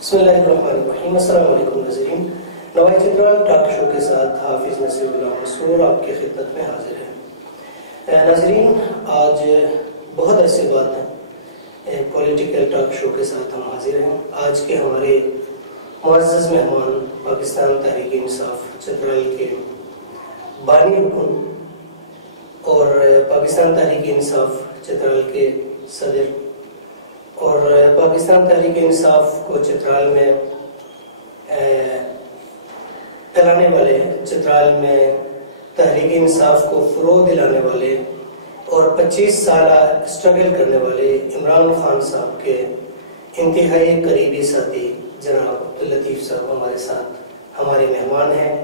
بسم اللہ الرحمن الرحیم۔ السلام علیکم ناظرین، نوائی چترال ٹاک شو کے ساتھ حافظ نصیر اللہ منصور آپ کی خدمت میں حاضر ہے۔ ناظرین، آج بہت عرصے بعد ایک پولیٹیکل ٹاک شو کے ساتھ ہم حاضر ہیں۔ آج کے ہمارے معزز مہمان پاکستان تحریک انصاف چترال کے بانی رکن اور پاکستان تحریک انصاف چترال کے صدر اور پاکستان تحریک انصاف کو چترال میں چلانے والے، چترال میں تحریک انصاف کو فروغ دلانے والے اور 25 سالہ اسٹرگل کرنے والے عمران خان صاحب کے انتہائی قریبی ساتھی جناب عبداللطیف صاحب ہمارے ساتھ ہمارے مہمان ہیں۔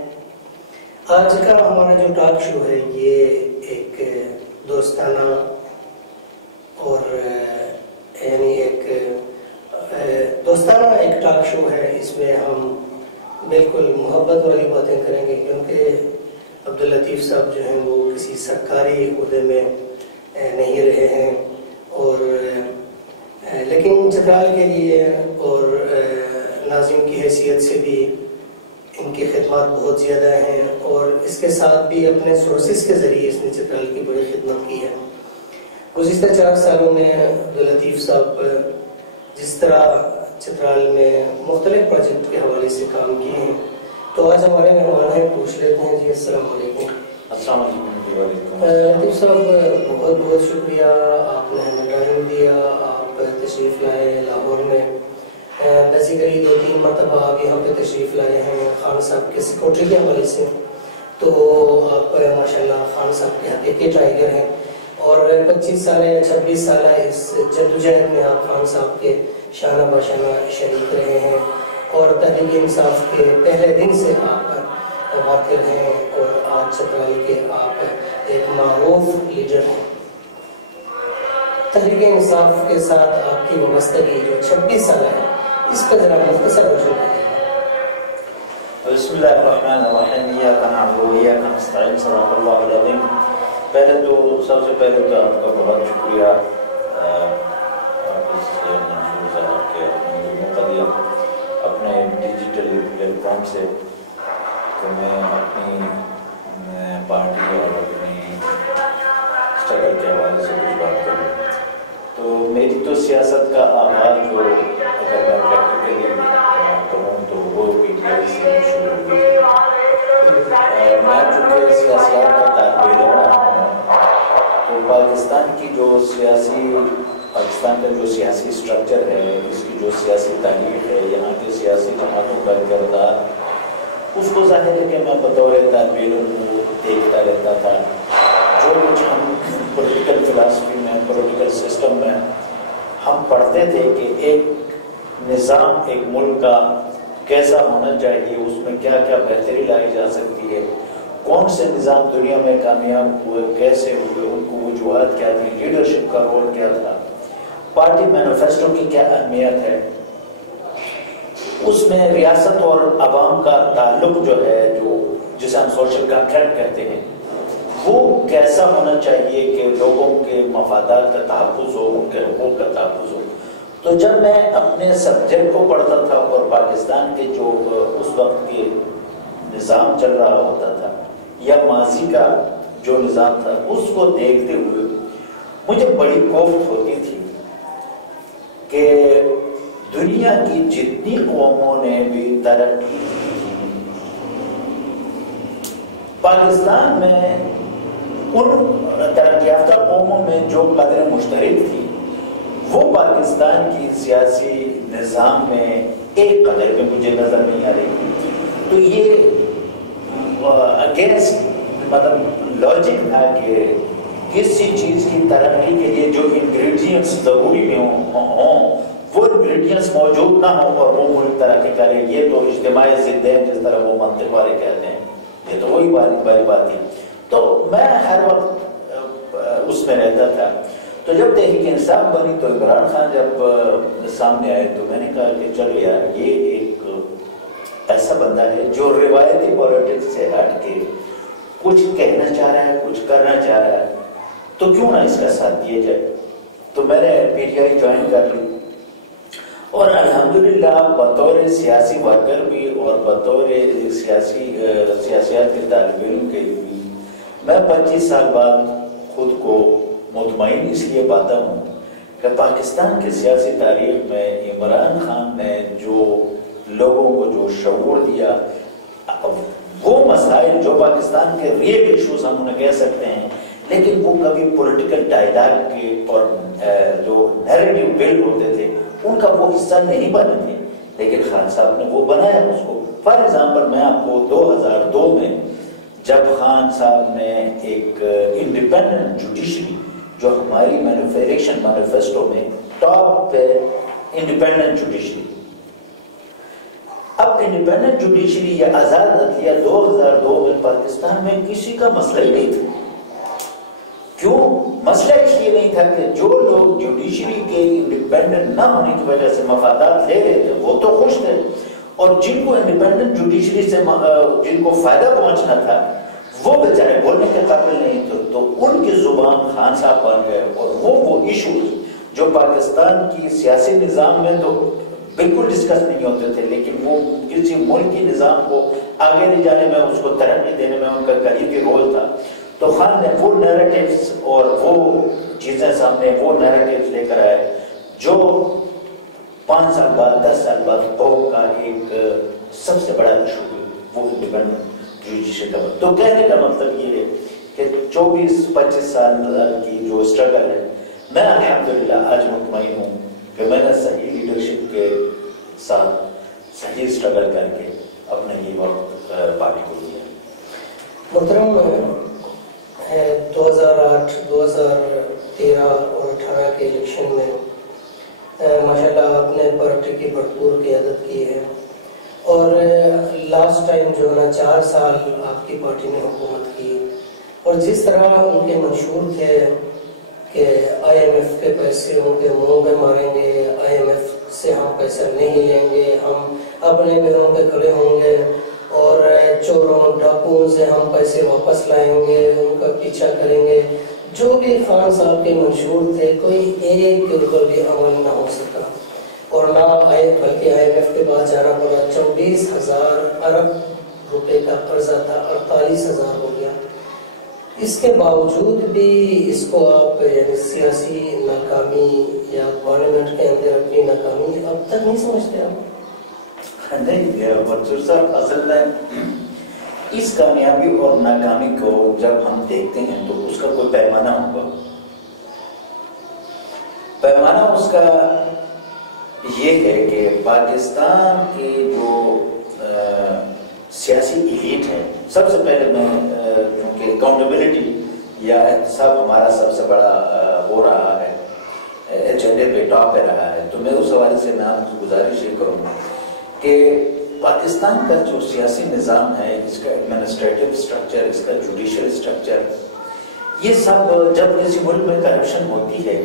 آج کا ہمارا جو ٹاک شو ہے یہ ایک دوستانہ اور یعنی ایک دوستانہ ایک ٹاک شو ہے۔ اس میں ہم بالکل محبت والی باتیں کریں گے، کیونکہ عبداللطیف صاحب جو ہیں وہ کسی سرکاری عہدے میں نہیں رہے ہیں، اور لیکن چترال کے لیے اور ناظرین کی حیثیت سے بھی ان کی خدمات بہت زیادہ ہیں، اور اس کے ساتھ بھی اپنے سورسز کے ذریعے اس نے چترال کی بڑی خدمت کی ہے۔ گزشتہ 4 سالوں میں عبداللطیف صاحب جس طرح چترال میں مختلف پروجیکٹ کے حوالے سے کام کیے ہیں، تو آج ہمارے مہمان ہیں، پوچھ لیتے ہیں۔ جی السلام علیکم۔ السلام علیکم لطیف صاحب، بہت بہت شکریہ، آپ نے ہمیں ٹائم دیا، آپ تشریف لائے لاہور میں۔ بیسیکلی 2-3 مرتبہ آپ یہاں پہ تشریف لائے ہیں خان صاحب کے سیکورٹری کے حوالے سے، تو آپ ماشاءاللہ خان صاحب کے حقیقی ٹائیگر ہیں، اور 25 سالہ یا 26 سالہ اس جدوجہد میں آپ خان صاحب کے شانہ باشانہ شریک رہے ہیں، اور تحریک انصاف کے پہلے دن سے آپ واقف ہیں، اور آج چترال کے آپ ایک معروف لیڈر ہیں۔ تحریک انصاف کے ساتھ آپ کی وابستگی جو 26 سالہ ہے، اس کا ذرا مختصر روشن کریے۔ بسم اللہ الرحمن الرحیم، ایاک نعبد و ایاک نستعین، صدق اللہ العظیم۔ پہلے تو سب سے پہلے تو آپ کا بہت شکریہ اپنے ڈیجیٹل پلیٹ فارم سے کہ میں اپنی پارٹی اور اپنی اسٹرگل کے حوالے سے کچھ بات کروں۔ تو میری تو سیاست کا آغاز جو اگر میں پریکٹیکلی کروں تو وہ PTI سے شروع ہوئی۔ میں چونکہ سیاست کا طالب علم رہا ہوں، تو پاکستان کا جو سیاسی اسٹرکچر ہے، اس کی جو سیاسی تاریخ ہے، یہاں کے سیاسی جماعتوں کا کردار، اس کو ظاہر ہے کہ میں بطور طالب علم دیکھتا رہتا تھا۔ جو کچھ ہم پولیٹیکل فلاسفی میں، پولیٹیکل سسٹم میں ہم پڑھتے تھے کہ ایک نظام ایک ملک کا کیسا ہونا چاہیے، اس میں کیا کیا بہتری لائی جا سکتی ہے، کون سے نظام دنیا میں کامیاب ہوئے، کیسے ہوئے، ان کو وجوہات کیا تھی، لیڈرشپ کا رول کیا تھا، پارٹی مینیفیسٹو کی کیا اہمیت ہے، اس میں ریاست اور عوام کا تعلق جو ہے، جسے ہم سوشل کنٹریکٹ کہتے ہیں، وہ کیسا ہونا چاہیے کہ لوگوں کے مفادات کا تحفظ ہو، ان کے حقوق کا تحفظ ہو۔ تو جب میں اپنے سبجیکٹ کو پڑھتا تھا اور پاکستان کے جو اس وقت کے نظام چل رہا ہوتا تھا یا ماضی کا جو نظام تھا، اس کو دیکھتے ہوئے مجھے بڑی کوفت ہوتی تھی کہ دنیا کی جتنی قوموں نے بھی ترقی کی، پاکستان میں ان ترقی یافتہ قوموں میں جو قدر مشترک تھی، وہ پاکستان کی سیاسی نظام میں ایک قدر میں مجھے نظر نہیں آ رہی۔ تو یہ اگینسٹ مطلب لاجک تھا کہ کسی چیز کی ترقی کے لیے جو انگریڈینٹس ضروری ہوں، وہ انگریڈینٹس موجود نہ ہوں اور وہ ملک ترقی کرے، یہ تو اجتماعی ضد ہے، جس طرح وہ منطق والے کہتے ہیں، یہ تو وہی باری بات تھی۔ تو میں ہر وقت اس میں رہتا تھا۔ تو جب تحریک انصاف بنی تو عمران خان جب سامنے آئے تو میں نے کہا کہ چلو یار، یہ ایک ایسا بندہ ہے جو روایتی پولیٹکس سے ہٹ کے کچھ کہنا چاہ رہا ہے، کچھ کرنا چاہ رہا ہے، تو کیوں نہ اس کا ساتھ دیا جائے۔ تو میں نے PTI جوائن کر لی، اور الحمدللہ بطور سیاسی ورکر بھی اور بطور سیاسیات کے طالب علم کے بھی میں 25 سال بعد خود کو مطمئن اس لیے پاتا ہوں کہ پاکستان کی سیاسی تاریخ میں عمران خان نے جو لوگوں کو جو شعور دیا، وہ مسائل جو پاکستان کے ریئل ایشوز ہم انہیں کہہ سکتے ہیں، لیکن وہ کبھی پولیٹیکل ڈائلاگ کے اور جو نیریٹو بلڈ ہوتے تھے ان کا وہ حصہ نہیں بنے تھے، لیکن خان صاحب نے وہ بنایا اس کو۔ فار ایگزامپل میں آپ کو 2002 میں جب خان صاحب نے ایک انڈیپینڈنٹ جوڈیشری جو ہماری الیکشن مینیفیسٹو میں ٹاپ پہ انڈیپینڈنٹ جوڈیشری، اب انڈیپینڈنٹ جوڈیشری یا آزاد عدلیہ 2002 میں پاکستان میں کسی کا مسئلہ ہی نہیں تھا۔ کیوں؟ مسئلہ اس لیے نہیں تھا کہ جو لوگ جوڈیشری کے انڈیپینڈنٹ نہ ہونے کی وجہ سے مفادات لے رہے تھے وہ تو خوش تھے، اور جن کو انڈیپینڈنٹ جوڈیشری سے جن کو فائدہ پہنچنا تھا وہ بیچارے بولنے کے قابل نہیں تھے، تو ان کی زبان خان صاحب بن گئے، اور وہ ایشوز جو پاکستان کی سیاسی نظام میں تو بالکل ڈسکس نہیں ہوتے تھے، لیکن وہ کسی ملک کی نظام کو آگے لے جانے میں، اس کو ترقی دینے میں ان کا کلیدی رول تھا۔ تو خان نے وہ نیریٹیوز اور وہ چیزیں سامنے، وہ نیریٹیوز لے کر آئے جو 5 سال بعد 10 سال بعد قوم کا ایک سب سے بڑا ایشو وہ انڈیپینڈنٹ جوڈیشری کا۔ تو کہنے کا مطلب یہ ہے کہ 24-25 سال کی جو اسٹرگل ہے، میں الحمدللہ آج مطمئن ہوں کہ میں نے صحیح لیڈرشپ کے ساتھ صحیح اسٹرگل کر کے اپنا یہ وقت پارٹی کو دیا۔ محترم، 2008، 2013 اور 18 کے الیکشن میں ماشاءاللہ آپ نے پارٹی کی بھرپور قیادت کی ہے، اور لاسٹ ٹائم جو ہے نا 4 سال آپ کی پارٹی نے حکومت کی، اور جس طرح ان کے منشور تھے کہ آئی ایم ایف کے پیسے ان کے منہ میں ماریں گے، آئی ایم ایف سے ہم پیسہ نہیں لیں گے، ہم اپنے پیروں پہ کھڑے ہوں گے، اور چوروں ڈاکوؤں سے ہم پیسے واپس لائیں گے، ان کا پیچھا کریں گے، جو بھی خان صاحب کے منشور تھے کوئی ایک کے اوپر بھی عمل نہ ہو سکا، اور نہ بلکہ آئی ایم ایف کے پاس جانا پڑا۔ 24,000 ارب روپے کا قرضہ تھا، 48,000 ہو گیا۔ اس کے باوجود بھی اس کو آپ یعنی سیاسی ناکامی یا گورنمنٹ کے اندر اپنی ناکامی اب تک نہیں سمجھتے آپ؟ نہیں منصور صاحب، اصل میں اس کامیابی اور ناکامی کو جب ہم دیکھتے ہیں تو اس کا کوئی پیمانہ ہوگا۔ پیمانہ اس کا یہ ہے کہ پاکستان کی جو سیاسی ایلیٹ ہے، سب سے پہلے میں کیونکہ اکاؤنٹیبلٹی یا احتساب ہمارا سب سے بڑا ہو رہا ہے، ایجنڈے پہ ٹاپ پہ رہا ہے، تو میں اس حوالے سے میں آپ کو گزارش یہ کروں گا کہ پاکستان کا جو سیاسی نظام ہے، اس کا ایڈمنسٹریٹو اسٹرکچر، اس کا جوڈیشل اسٹرکچر، یہ سب جب کسی ملک میں کرپشن ہوتی ہے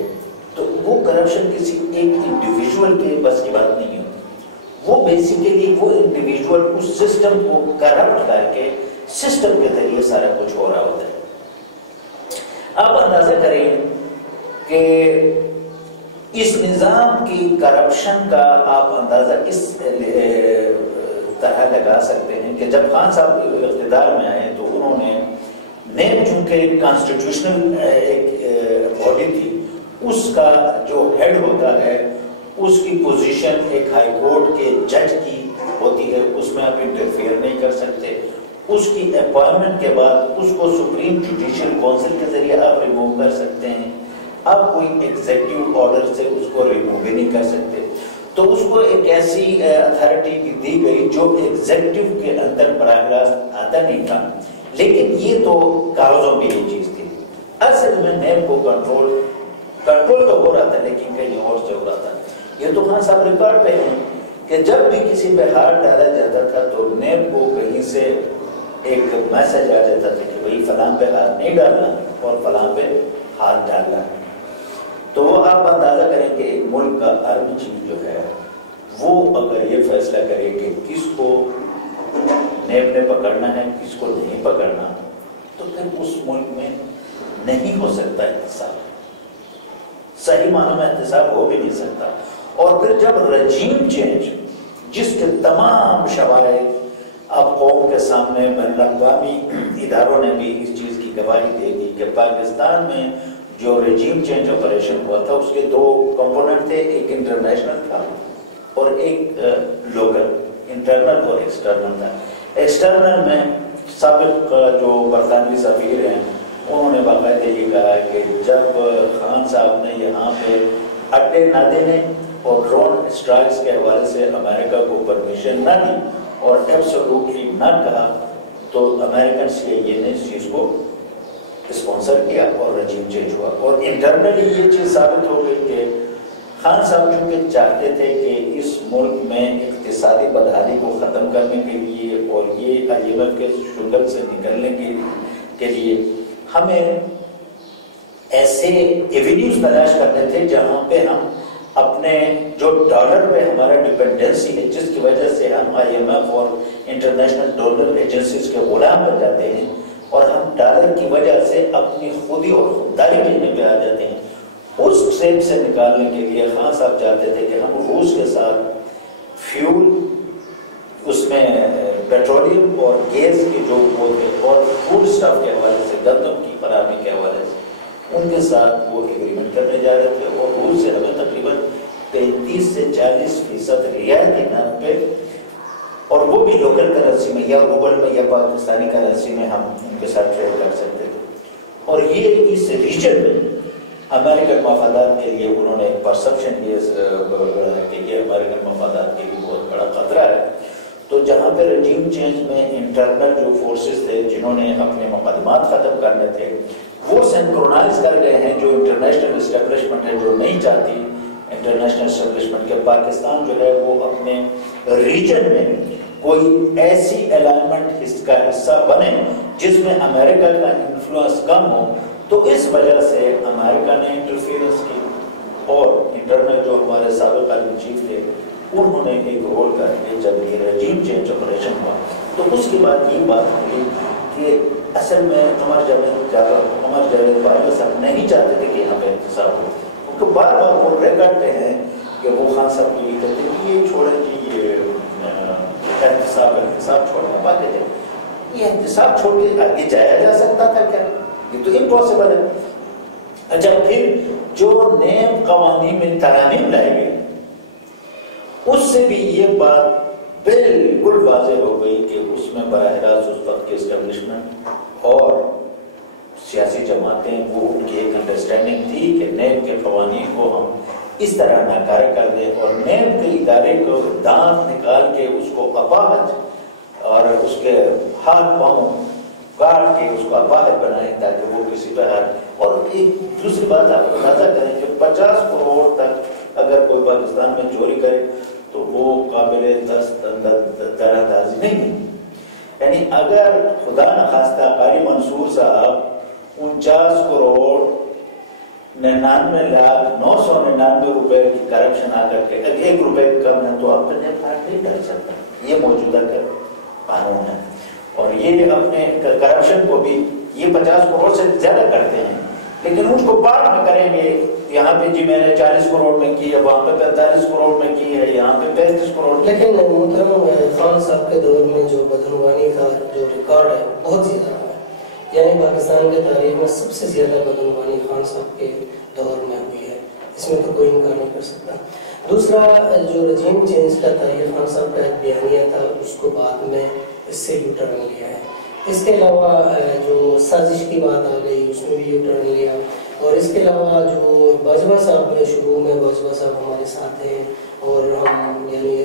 تو وہ کرپشن کسی ایک انڈیویجول کے بس کی بات نہیں ہوتی، وہ بیسیکلی وہ انڈیویجول اس سسٹم کو کرپٹ کر کے سسٹم کے ذریعے سارا کچھ ہو رہا ہوتا ہے۔ آپ اندازہ کریں کہ اس نظام کی کرپشن کا آپ اندازہ اس طرح لگا سکتے ہیں کہ جب خان صاحب اقتدار میں آئے تو انہوں نے نیب چونکہ کانسٹیٹیوشنل ایک باڈی تھی، اس کا جو ہیڈ ہوتا ہے اس کی پوزیشن ایک ہائی کورٹ کے جج کی ہوتی ہے، اس میں آپ انٹرفیئر نہیں کر سکتے، اس کی اپوائنمنٹ کے بعد اس کو سپریم جوڈیشل کونسل کے ذریعے آپ ریموو کر سکتے ہیں، آپ کوئی ایگزیکٹو آرڈر سے اس کو ریموو بھی نہیں کر سکتے، تو اس کو ایک ایسی اتھارٹی دی گئی جو ایگزیکٹو کے اندر براہ راست آتا نہیں تھا، لیکن یہ تو کاغذوں میں یہ چیز تھی، اصل میں نیب کو کنٹرول تو ہو رہا تھا لیکن کہیں اور سے ہو رہا تھا۔ یہ تو خان صاحب ریکارڈ پہ ہیں کہ جب بھی کسی پہ ہاتھ ڈالا جاتا تھا تو نیب کو کہیں سے ایک میسج آ جاتا تھا کہ بھئی فلاں پہ ہاتھ نہیں ڈالنا اور فلاں پہ ہاتھ ڈالنا ہے، تو وہ آپ اندازہ کریں کہ ایک ملک کا آرمی چیف جو ہے وہ اگر یہ فیصلہ کرے کہ کس کو نیب نے پکڑنا ہے کس کو نہیں پکڑنا، تو پھر اس ملک میں نہیں ہو سکتا احتساب، صحیح معنوں میں احتساب ہو بھی نہیں سکتا، اور پھر جب رجیم چینج جس کے تمام شواہد اب قوم کے سامنے بین الاقوامی اداروں نے بھی اس چیز کی گواہی دے دی کہ پاکستان میں جو رجیم چینج آپریشن ہوا تھا اس کے دو کمپوننٹ تھے، ایک انٹرنیشنل تھا اور ایک لوکل، انٹرنل اور ایکسٹرنل تھا۔ ایکسٹرنل میں سابق جو برطانوی سفیر ہیں انہوں نے باقاعدہ یہ کہا کہ جب خان صاحب نے یہاں پہ اڈے نہ دینے اور ڈرون اسٹرائکس کے حوالے سے امریکہ کو پرمیشن نہ دی اور ایبسولوٹلی نہ کہا تو امریکن CIA نے اس چیز کو اسپانسر کیا اور رجیم چینج ہوا۔ اور انٹرنلی یہ چیز ثابت ہو گئی کہ خان صاحب چونکہ چاہتے تھے کہ اس ملک میں اقتصادی بدحالی کو ختم کرنے کے لیے اور یہ IMF کے شنگل سے نکلنے کے لیے ہمیں ایسے ایونیوز تلاش کرتے تھے جہاں پہ ہم اپنے جو ڈالر پہ ہمارا ڈپینڈنسی ہے، جس کی وجہ سے ہم IMF اور انٹرنیشنل ڈونر ایجنسیز کے غلام بن جاتے ہیں اور ہم ڈالر کی وجہ سے اپنی خودی اور خودداری بھیجنے پہ آ جاتے ہیں، اس ٹریپ سے نکالنے کے لیے خان صاحب چاہتے تھے کہ ہم روس کے ساتھ فیول، اس میں پیٹرولیم اور گیس کی جو وہ تھے اور فوڈ اسٹاف کے حوالے سے، گندم کی فراہمی کے حوالے سے ان کے ساتھ وہ ایگریمنٹ کرنے جا رہے تھے اور روس سے ہمیں تقریباً 35 سے 40% رعایتی نرخ پہ، اور وہ بھی لوکل کرنسی میں یا روبل میں یا پاکستانی کرنسی میں ہم ان کے ساتھ ٹریڈ کر سکتے تھے۔ اور یہ اس ریجن میں امریکن مفادات کے لیے انہوں نے ایک پرسپشن یہ کہ یہ امریکن مفادات کے لیے بہت بڑا خطرہ ہے۔ تو جہاں پہ رجیم چینج میں انٹرنل جو فورسز تھے جنہوں نے اپنے مقدمات ختم کرنے تھے وہ سینکرونائز کر گئے ہیں، جو انٹرنیشنل اسٹیبلشمنٹ ہے جو نہیں چاہتی انٹرنیشنل اسٹیبلشمنٹ کے پاکستان جو ہے وہ اپنے ریجن میں کوئی ایسی الائنمنٹ کا حصہ بنے جس میں امریکہ کا انفلوئنس کم ہو، تو اس وجہ سے امریکہ نے انٹرفیئرنس کی اور انٹرنل جو ہمارے سابق عالمی چیف تھے انہوں نے ایک رول کر کے جب یہ رجیم چینج آپریشن ہوا تو اس کے بعد یہ بات ہوئی کہ اصل میں عمر جاوید باجوہ صاحب نہیں چاہتے تھے کہ یہاں پہ احتساب ہو، کیونکہ بار بار وہ کرتے ہیں کہ وہ خان صاحب کو یہ کہتے ہیں کہ یہ چھوڑیں جی، یہ احتساب چھوڑنا پاتے تھے، یہ احتساب چھوڑ کے آگے جایا جا سکتا تھا کیا؟ یہ تو امپاسبل ہے۔ اچھا، پھر جو نئے قوانین میں ترامیم لائے گئے اس سے بھی یہ بات بالکل واضح ہو گئی کہ اس میں براہ راست اس وقت کے اسٹیبلشمنٹ اور سیاسی جماعتیں وہ ان کی ایک انڈرسٹینڈنگ تھی کہ نیب کے قوانین کو ہم اس طرح ناکارہ کر دیں اور نیب کے ادارے کو دانت نکال کے اس کو اپاہج اور اس کے ہاتھ پاؤں کاٹ کے اس کو اپاہج بنائیں تاکہ وہ کسی طرح، اور ایک دوسری بات آپ اندازہ کریں کہ 50 کروڑ تک اگر کوئی پاکستان میں چوری کرے تو وہ قابل دراندازی نہیں ہے۔ یعنی اگر خدا نخواستہ قاری منصور صاحب 49 کروڑ 99,999 روپے کی کرپشن آ کر کے 1 روپے کم ہے تو آپ نے فرق نہیں کر سکتا، یہ موجودہ قانون ہے۔ اور یہ اپنے کرپشن کو بھی یہ 50 کروڑ سے زیادہ کرتے ہیں لیکن اس کو بعد میں کریں گے، یہاں پہ جی میں نے 40 کروڑ میں کی ہے، وہاں پہ 45 کروڑ میں کی ہے، یہاں پہ 35 کروڑ۔ لیکن محترم خان صاحب کے دور میں جو بدعنوانی کا جو ریکارڈ ہے بہت زیادہ ہے، یعنی پاکستان کے تاریخ میں سب سے زیادہ بدعنوانی خان صاحب کے دور میں ہوئی ہے، اس میں تو کوئی انکار نہیں کر سکتا۔ دوسرا جو رجیم چینج کا تھا، یہ خان صاحب کا ایک بیانیہ تھا، اس کو بعد میں اس سے یو ٹرن لیا ہے۔ اس کے علاوہ جو سازش کی بات آ گئی اس میں بھی یو ٹرن لیا، اور اس کے علاوہ جو باجوہ صاحب شروع میں باجوہ صاحب ہمارے ساتھ ہیں اور ہم یعنی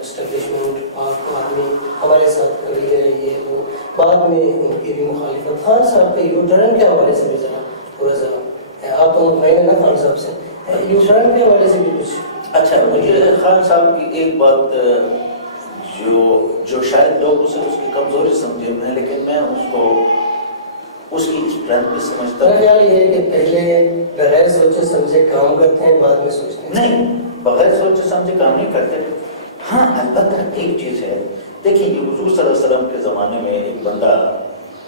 اسٹیبلشمنٹ پاک آدمی ہمارے ساتھ کھڑی ہے، یہ وہ بعد میں ان کی بھی مخالفت۔ خان صاحب کے یو ٹرن کے حوالے سے بھی ذرا تھوڑا سا آپ تو مطمئن ہیں نا خان صاحب سے، یو ٹرن کے حوالے سے بھی کچھ؟ اچھا، مجھے خان صاحب کی ایک بات جو شاید لوگ اسے اس کی کمزوری سمجھے ہیں لیکن میں اس کی اسٹرینتھ بھی سمجھتا ہوں۔ خیال یہ ہے کہ پہلے بغیر سوچے سمجھے کام کرتے ہیں، بعد میں سوچتے ہیں نہیں، بغیر سوچے سمجھے کام نہیں کرتے۔ ہاں، البتہ ایک چیز ہے، دیکھیں یہ حضور صلی اللہ علیہ وسلم کے زمانے میں ایک بندہ،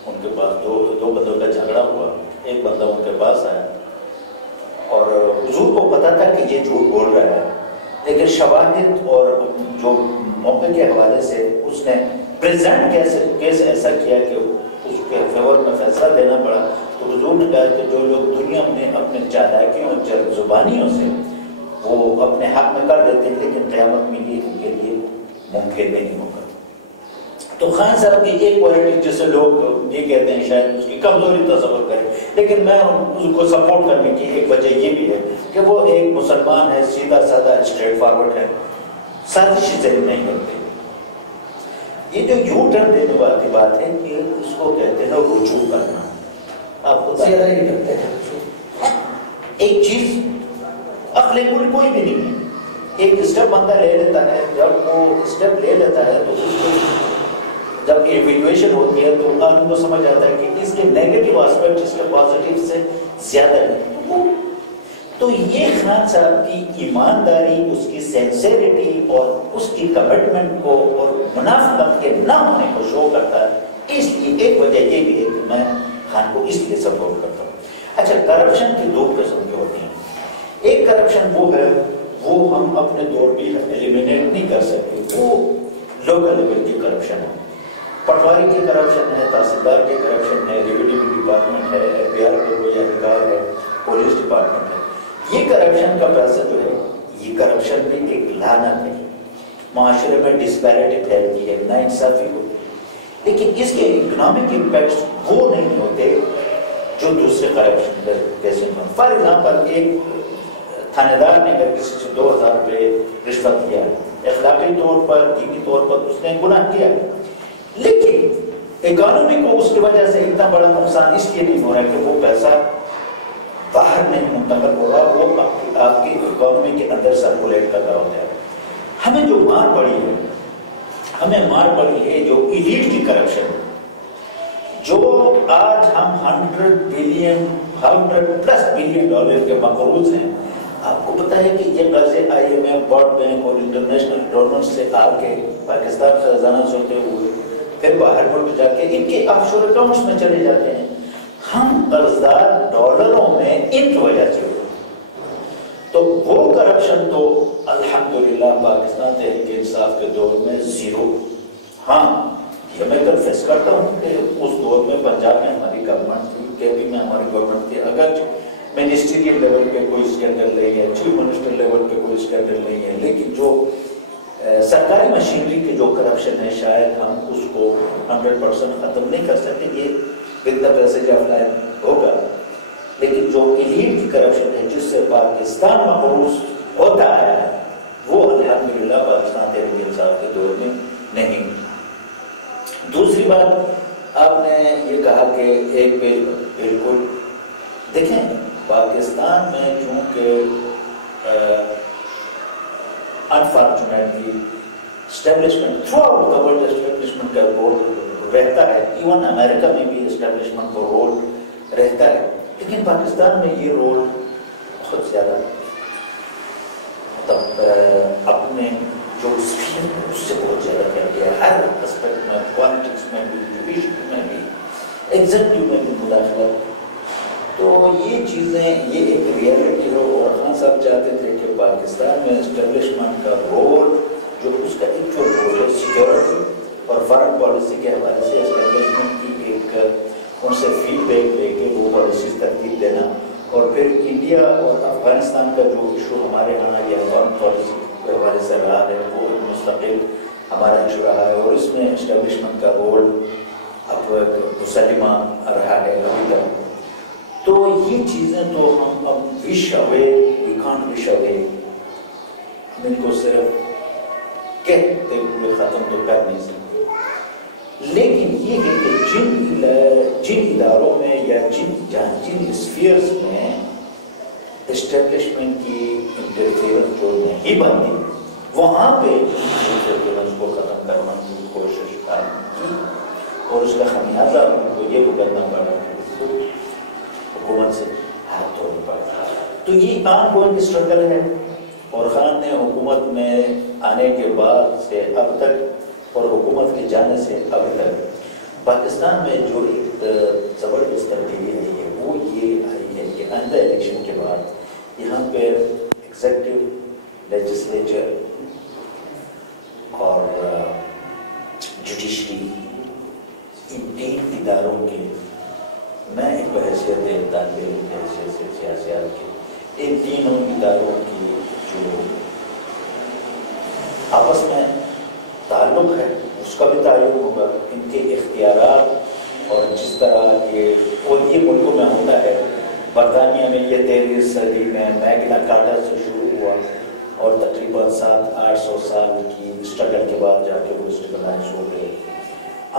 ان کے پاس دو بندوں کا جھگڑا ہوا، ایک بندہ ان کے پاس آیا اور حضور کو پتا تھا کہ یہ جھوٹ بول رہا ہے، لیکن شواہد اور جو موقع کے حوالے سے اس نے پریزنٹ کیس ایسا کیا کہ اس کے فیور میں فیصلہ دینا پڑا. تو حضور نے کہا کہ جو لوگ دنیا میں اپنے چالاکیوں اور چرب زبانیوں سے وہ اپنے حق میں کر دیتے ہیں لیکن قیامت میں یہ ان کے لیے ممکن نہیں ہوگا. تو خان صاحب کی ایک کوالٹی جسے لوگ یہ کہتے ہیں شاید اس کی کمزوری تصور کریں، لیکن میں اس کو سپورٹ کرنے کی ایک وجہ یہ بھی ہے کہ وہ ایک مسلمان ہے، سیدھا سادہ اسٹریٹ فارورڈ ہے، سازشی ذہن نہیں ہوتے. یہ جو یو ٹرن دینے والی بات ہے کہ اس کو کہتے ہیں رجوع کرنا. آپ کو زیادہ ہی کرتے ہیں. ایک چیز عقل کل کوئی بھی نہیں ہے. ایک اسٹیپ بندہ لے لیتا ہے، جب وہ اسٹیپ لے لیتا ہے تو اس کو جب ایویلویشن ہوتی ہے تو آدمی کو سمجھ آتا ہے کہ اس کے نیگیٹو آسپیکٹ اس کے پازیٹیو سے زیادہ ہے. تو یہ خان صاحب کی ایمانداری، اس کی سینسیریٹی اور اس کی کمٹمنٹ کو اور منافقت کے نہ ہونے کو شو کرتا ہے. اس لیے ایک وجہ یہ بھی ہے کہ میں خان کو اس لیے سپورٹ کرتا ہوں. اچھا، کرپشن کی دو قسم کی ہوتی ہیں. ایک کرپشن وہ ہے، وہ ہم اپنے دور بھی ایلیمینیٹ نہیں کر سکتے، وہ لوکل لیول کی کرپشن ہے. پٹواری کی کرپشن ہے، تحصیلدار کی کرپشن ہے، ریونیو ڈپارٹمنٹ ہے، FBR کا کوئی اہلکار ہے، پولیس ڈپارٹمنٹ ہے. یہ کرپشن کا پیسہ جو ہے، یہ کرپشن بھی ایک لعنت ہے. معاشرے میں ڈسپیرٹی پھیلتی ہے، ناانصافی ہوتی ہے، لیکن اس کے اکنامک امپیکٹس وہ نہیں ہوتے جو دوسرے کرپشن کیسے ہوتے. فار ایگزامپل، ایک تھانے دار نے اگر کسی سے 2000 روپے رشوت کیا، اخلاقی طور پر، دینی طور پر اس نے گناہ کیا، لیکن اکانومی کو اس کی وجہ سے اتنا بڑا نقصان اس لیے نہیں ہو رہا کہ وہ پیسہ باہر نہیں منتقل ہو رہا، وہ آپ کی اکانومی کے اندر سرکولیٹ کر رہا ہوتا ہے. ہمیں جو مار پڑی ہے، ہمیں مار پڑی ہے جو ایلیٹ کی کرپشن، جو آج ہم 100+ بلین ڈالر کے مقروض ہیں. آپ کو پتا ہے کہ یہ قرضے IMF، ورلڈ بینک اور انٹرنیشنل ڈونرز سے آ کے پاکستان سے خزانہ سے ہوتے ہوئے پھر باہر ملک جا کے ان کے آف شور اکاؤنٹس میں چلے جاتے ہیں. ہم قرضدار ڈالروں میں ان کی وجہ سے ہوتے. تو وہ کرپشن تو الحمدللہ پاکستان تحریک انصاف کے دور میں زیرو. ہاں، یہ میں کنفیس کرتا ہوں کہ اس دور میں پنجاب میں ہماری گورنمنٹ تھی، KP میں ہماری گورنمنٹ تھی. اگر منسٹریل لیول پہ کوئی اسکینڈل نہیں ہے، چیف منسٹر لیول پہ کوئی اسکینڈل نہیں ہے، لیکن جو سرکاری مشینری کی جو کرپشن ہے شاید ہم اس کو 100% ختم نہیں کر سکتے. یہ with the passage of life ہوگا، لیکن جو ایلیٹ کی کرپشن ہے جس سے پاکستان مقروض ہوتا ہے، وہ الحمدللہ پاکستان تحریک انصاف کے دور میں نہیں. دوسری بات، آپ نے یہ کہا کہ ایک بالکل دیکھیں پاکستان میں چونکہ unfortunately establishment through out the world establishment کا رول رہتا ہے، ایون امریکہ میں بھی اسٹیبلشمنٹ کا رول رہتا ہے، لیکن پاکستان میں یہ رول بہت زیادہ اپنے جو اسکیم ہے اس سے بہت زیادہ کیا گیا. ہر اسپیکٹ میں، پالیٹکس میں بھی، جوڈیشری میں بھی، ایگزیکٹو میں بھی مداخلت. تو یہ چیزیں، یہ ایک ریئلٹی ہے. اور خان صاحب چاہتے تھے کہ پاکستان میں اسٹیبلشمنٹ کا رول، جو اس کا ایکچوئل رول ہے سیکورٹی اور فارن پالیسی کے حوالے سے اسٹیبلشمنٹ کی ایک ان سے فیڈ بیک لے کے وہ پالیسیز ترتیب دینا. اور پھر انڈیا اور افغانستان کا جو ایشو ہمارے یہاں یہ فارن پالیسی کے حوالے سے رہا ہے، وہ مستقل ہمارا ایشو رہا ہے، اور اس میں اسٹیبلشمنٹ کا رول اب مسلمہ رہا ہے ابھی تک. تو یہ چیزیں تو ہم اب وش اوے، وی کانٹ وش اوے، ہم ان کو صرف کہتے ہوئے ختم تو کر نہیں سکتے. لیکن یہ ہے کہ جن اداروں میں یا جن اسفیئرز میں اسٹیبلشمنٹ کی انٹرفیئرنس جو نہیں بنتی، وہاں پہ انٹرفیئرنس کو ختم کرنے کی کوشش کی، اور اس کا خمیازہ ان کو یہ بھگتنا پڑا کہ حکومت سے ہاتھ دھونا پڑا. تو یہ آن گوئنگ اسٹرگل ہے. اور خان نے حکومت میں آنے کے بعد سے اب تک اور حکومت کے جانے سے اب تک پاکستان میں جو ایک زبردست تبدیلی آئی ہے وہ یہ آئی ہے کہ آئندہ الیکشن کے بعد یہاں پہ ایگزیکٹو لیجسلیچر اور جوڈیشری، ان 3 اداروں کے میں ایک بحیثیت طالب علم کی حیثیت سے سیاسیات کے ان تینوں اداروں کی جو آپس میں تعلق ہے اس کا بھی تعلق ہوگا، ان کے اختیارات اور جس طرح یہ ملکوں میں ہوتا ہے. برطانیہ میں یہ 13ویں صدی میں میگنا کارٹا سے شروع ہوا اور تقریباً 700-800 سال کی اسٹرگل کے بعد جا کے وہ اسٹیبلائز ہو گئے.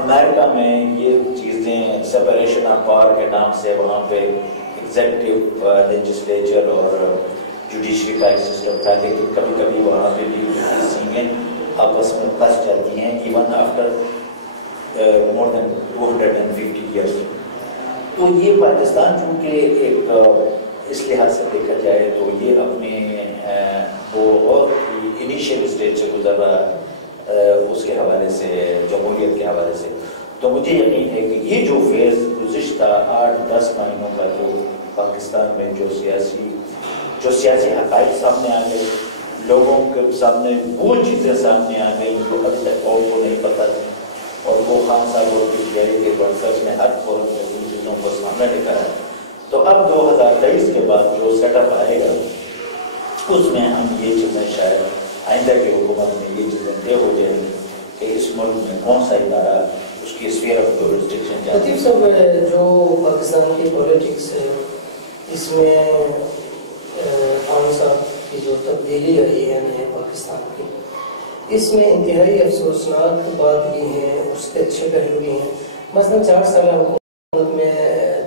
امریکہ میں یہ چیزیں سپریشن آف پاور کے نام سے وہاں پہ ایگزیکٹو، لیجسلیچر اور جوڈیشری کا ایک سسٹم تھا، لیکن کبھی کبھی وہاں پہ بھی سیمیں آپس میں پھنس جاتی ہیں ایون آفٹر مور دین 250 ایئرس. تو یہ پاکستان چونکہ ایک اس لحاظ سے دیکھا جائے تو یہ اپنے بہت ہی انیشیل اسٹیج سے گزر رہا ہے اس کے حوالے سے، جمہوریت کے حوالے سے. تو مجھے یقین ہے کہ یہ جو فیز گزشتہ 8-10 مہینوں کا جو پاکستان میں جو سیاسی حقائق سامنے آ گئے، لوگوں کے سامنے وہ چیزیں سامنے آ گئی جو ابھی تک قوم کو نہیں پتہ تھی، اور وہ خان صاحب اور پی ٹی آئی کے ورکرز نے ہر فورم میں ان چیزوں کو سامنے دکھایا. تو اب 2023 کے بعد جو سیٹ اپ آئے گا اس میں ہم یہ چیزیں شاید آئندہ کی حکومت میں یہ چیزیں طے ہو جائیں گی کہ اس ملک میں کون سا ادارہ اس کی اسفیئر آف جورسڈکشن جاتا ہے. لطیف صاحب، جو پاکستان کی پولیٹکس ہے اس میں خان صاحب کی جو تبدیلی آئی ہے نئے پاکستان کی، اس میں انتہائی افسوسناک بات بھی ہے، اس کے اچھے پہلو بھی ہیں. مثلا 4 سالہ حکومت میں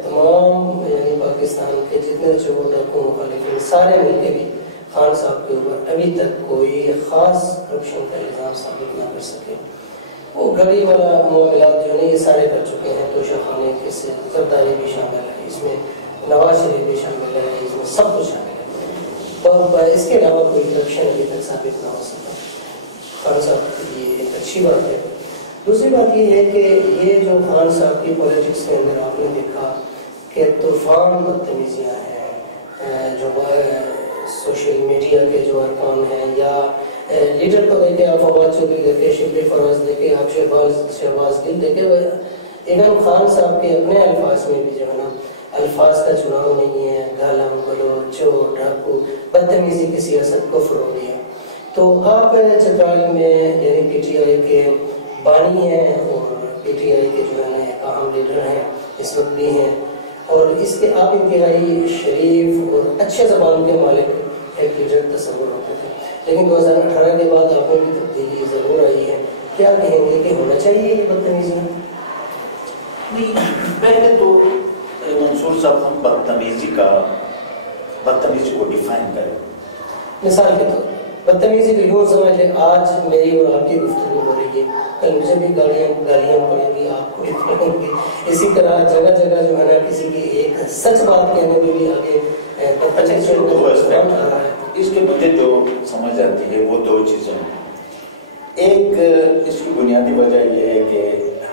تمام یعنی پاکستان کے جتنے جو ڈاکو مخالفین سارے مل کے بھی خان صاحب کے اوپر ابھی تک کوئی خاص کرپشن کا الزام ثابت نہ کر سکے. وہ گھڑی والا معاملات جو ہے یہ سارے کر چکے ہیں. توشہ خانے کے سے زرداری بھی شامل ہے، اس میں نواز شریف بھی شامل ہے، اس میں سب کچھ شامل ہے، اور اس کے علاوہ کوئی کرپشن ابھی تک ثابت نہ ہو سکا. خان صاحب کی یہ ایک اچھی بات ہے. دوسری بات یہ ہے کہ یہ جو خان صاحب کی پولیٹکس کے اندر آپ نے دیکھا کہ طوفان بدتمیزیاں ہیں، جو سوشل میڈیا کے جو ارکان ہیں، یا لیڈر کو دیکھے آپ فواد چودھری دیکھے، شبلی فراز دیکھے، آپ شہباز گل دیکھے، امام خان صاحب کے اپنے الفاظ میں بھی جو ہے نا الفاظ کا چناؤ نہیں ہے، گالم گلوچ چور ڈاکو بدتمیزی کی سیاست کو فروغ دیا. تو آپ چترال میں یعنی پی ٹی آئی کے بانی ہیں اور پی ٹی آئی کے جو ہے اہم لیڈر ہیں اس وقت بھی ہیں، اور اس کے آپ انتہائی شریف اور اچھے زبان کے مالک ایک لیڈر تصور ہوتے تھے، لیکن 2018 کے بعد آپ میں بھی تبدیلی ضرور آئی ہے. کیا کہیں گے کہ ہونا چاہیے یہ بدتمیزی؟ نہیں، پہلے تو منصور صاحب ہم بدتمیزی کو ڈیفائن کریں. مثال کے طور بدتمیزی کو یوں سمجھ لیں، آج میری اور آپ کی گفتگو ہو رہی ہے، کل مجھے بھی گالیاں پڑیں گی، آپ کو بھی پڑیں گی. اسی طرح جگہ جگہ جو ہے نا کسی کی ایک سچ بات کہنے میں بھی آگے اس کے مجھے جو سمجھ آتی ہے وہ 2 چیزیں ہیں. ایک اس کی بنیادی وجہ یہ ہے کہ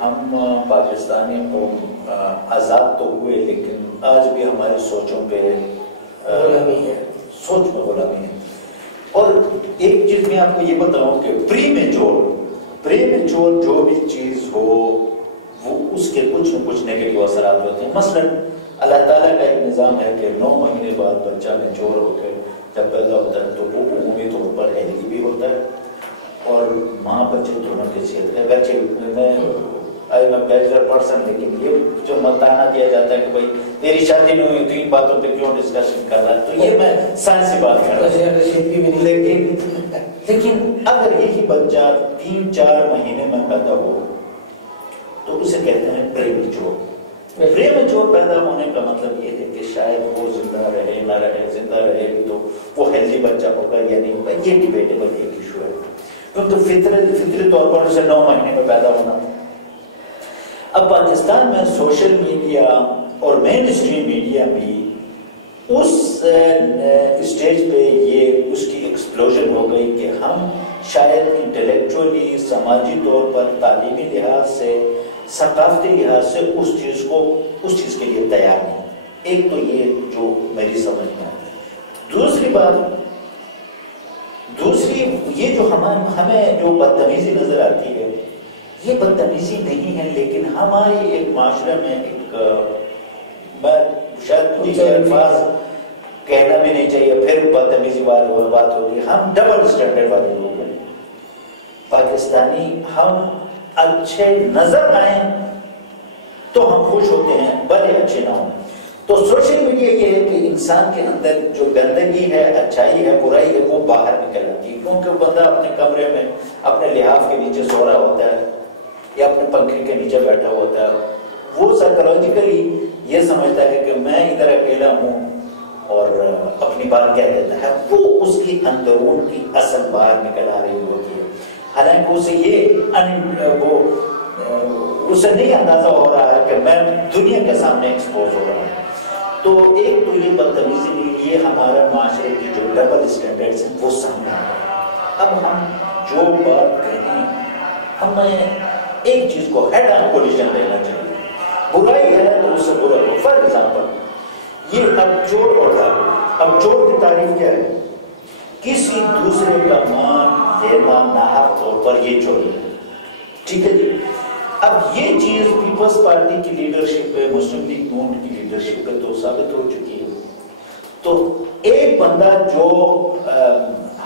ہم پاکستانی قوم آزاد تو ہوئے لیکن آج بھی ہماری سوچوں پہ غلامی ہے، سوچ میں غلامی ہے. اور ایک چیز میں آپ کو یہ بتاؤں کہ پری میچور جو بھی چیز ہو وہ اس کے کچھ نہ کچھ نیگیٹو اثرات ہوتے ہیں. مثلا اللہ تعالیٰ کا ایک نظام ہے کہ 9 مہینے بعد بچہ میچور ہو کے جب پیدا ہوتا ہے تو وہ عمومی طور پر ہیلتھی بھی ہوتا ہے اور ماں بچے دونوں کی صحت ہے. بچے میں بیچلر پرسن، لیکن یہ جو متانا دیا جاتا ہے کہ بھائی تیری شادی نہیں ہوئی تو ان باتوں پہ کیوں ڈسکشن کر رہا ہے، تو یہ میں سائنسی بات کر رہا ہوں. لیکن اگر یہی بچہ 3-4 مہینے میں پیدا ہو تو اسے کہتے ہیں پریمیچور. پریمیچور پیدا ہونے کا مطلب یہ ہے کہ شاید وہ زندہ رہے نہ رہے، زندہ رہے بھی تو وہ ہیلتھی بچہ ہوگا یا نہیں ہوگا، یہ ڈیبیٹیبل ایک ایشو ہے. کیونکہ فطری طور پر اسے 9 مہینے میں پیدا ہونا تھا. اب پاکستان میں سوشل میڈیا اور مین اسٹریم میڈیا بھی اس اسٹیج پہ یہ اس کی ایکسپلوژن ہو گئی کہ ہم شاید انٹلیکچولی، سماجی طور پر، تعلیمی لحاظ سے، ثقافتی لحاظ سے اس چیز کے لیے تیار نہیں. ایک تو یہ جو میری سمجھ میں آتی ہے. دوسری بات دوسری یہ جو ہمیں جو بدتمیزی نظر آتی ہے، یہ بدتمیزی نہیں ہے، لیکن ہماری ایک معاشرے میں ایک شاید الفاظ کہنا بھی نہیں چاہیے، پھر بدتمیزی والی بات ہوتی ہے، ہم ڈبل اسٹینڈرڈ والے لوگ ہیں پاکستانی. ہم اچھے نظر آئیں تو ہم خوش ہوتے ہیں، بھلے اچھے نہ ہوں. تو سوشل میڈیا یہ ہے کہ انسان کے اندر جو گندگی ہے، اچھائی ہے، برائی ہے، وہ باہر نکل آتی ہے. کیونکہ بندہ اپنے کمرے میں اپنے لحاف کے نیچے سو رہا ہوتا ہے یا اپنے پنکھے کے نیچے بیٹھا ہوتا ہے، وہ سائیکولوجیکلی یہ سمجھتا ہے کہ میں ادھر اکیلا ہوں اور اپنی بات کہہ دیتا ہے. وہ اس کی اندرون کی اصل باہر نکل آ رہی ہوتی ہے، حالانکہ اسے اسے نہیں اندازہ ہو رہا ہے کہ میں دنیا کے سامنے ایکسپوز ہو رہا ہوں. تو ایک تو یہ بدتمیزی نہیں، یہ ہمارے معاشرے کی جو ڈبل اسٹینڈرڈز ہیں وہ سامنے آ رہے ہیں. اب ہم جو بات کہیں، ہمیں ایک چیز کو ہیڈ آن پوزیشن لینا چاہیے. برائی ہے تو اس سے برا ہو. فار ایگزامپل یہ اب چور اور ڈاکو. اب چور کی تعریف کیا ہے؟ کسی دوسرے کا مال لینا ناحق طور پر، یہ چوری ہے. ٹھیک ہے جی. اب یہ چیز پیپلز پارٹی کی لیڈرشپ پہ، مسلم لیگ نون کی لیڈرشپ پہ تو ثابت ہو چکی ہے. تو ایک بندہ جو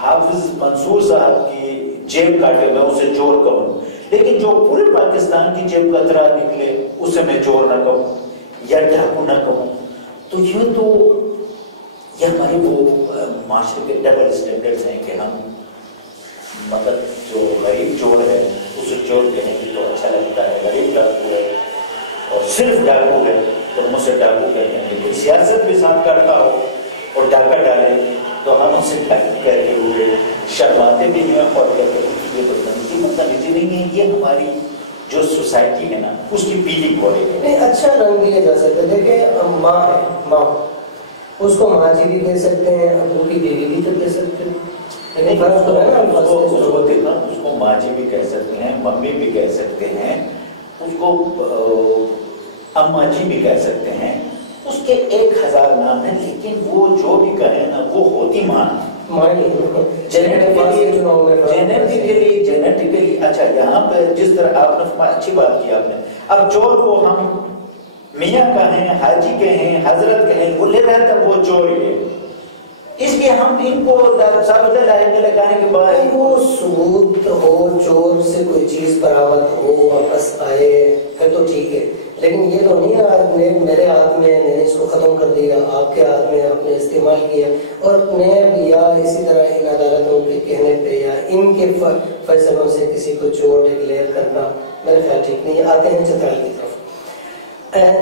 حافظ منصور صاحب کی جیب کاٹے میں اسے چور کہوں، لیکن جو پورے پاکستان کی جیب کترا نکلے اسے میں چور نہ کہوں یا ڈاکو نہ کہوں. تو یہ ہمارے وہ معاشرے کے ڈبل اسٹینڈرڈز ہیں کہ ہم مطلب جو غریب چور ہے اسے چور کہیں گے تو اچھا لگتا ہے، غریب ڈاکو ہے اور صرف ڈاکو ہے تو ہم اسے ڈاکو کہتے ہیں. لیکن سیاست بھی ساتھ کرتا ہو اور ڈاکہ ڈالے تو ہم اسے ڈاکو کہہ کے ہوئے شرماتے بھی ہیں اور کہتے ہیں یہ بدتمیزی نہیں ہے. یہ ہماری جو سوسائٹی ہے نا اس کی پیلی کوڑے نہیں اچھا رنگ دیا جا سکتا ہے. دیکھیں ماں ہے، ماں اس کو ماں جی بھی کہہ سکتے ہیں، ابو کی بیوی بھی تو کہہ سکتے ہیں. اس کو ماں جی بھی کہہ سکتے ہیں، ممی بھی کہہ سکتے ہیں، اس کو اماں جی بھی کہہ سکتے ہیں. اس کے 1000 نام ہیں، لیکن وہ جو بھی کہیں نا وہ ہوتی ماں. جینیٹیکلی اچھا یہاں پہ جس طرح آپ نے اچھی بات کی آپ نے. اب چور کو ہم میاں کہیں، حاجی کہیں، حضرت کہیں، وہ لے رہتا وہ چور ہی ہے. اس لیے ہم ان کو ثابت لائے لگانے کے بعد وہ ثبوت ہو، چور سے کوئی چیز برآمد ہو، واپس آئے پھر تو ٹھیک ہے. لیکن یہ تو نہیں ہے میرے ہاتھ میں میں نے اس کو ختم کر دیا، آپ کے ہاتھ میں آپ نے استعمال کیا اور میں یا اسی طرح ان عدالتوں کے کہنے پہ یا ان کے فیصلوں سے کسی کو چور ڈکلیئر کرنا میرے خیال ٹھیک نہیں. آتے ہیں چترال کی طرف.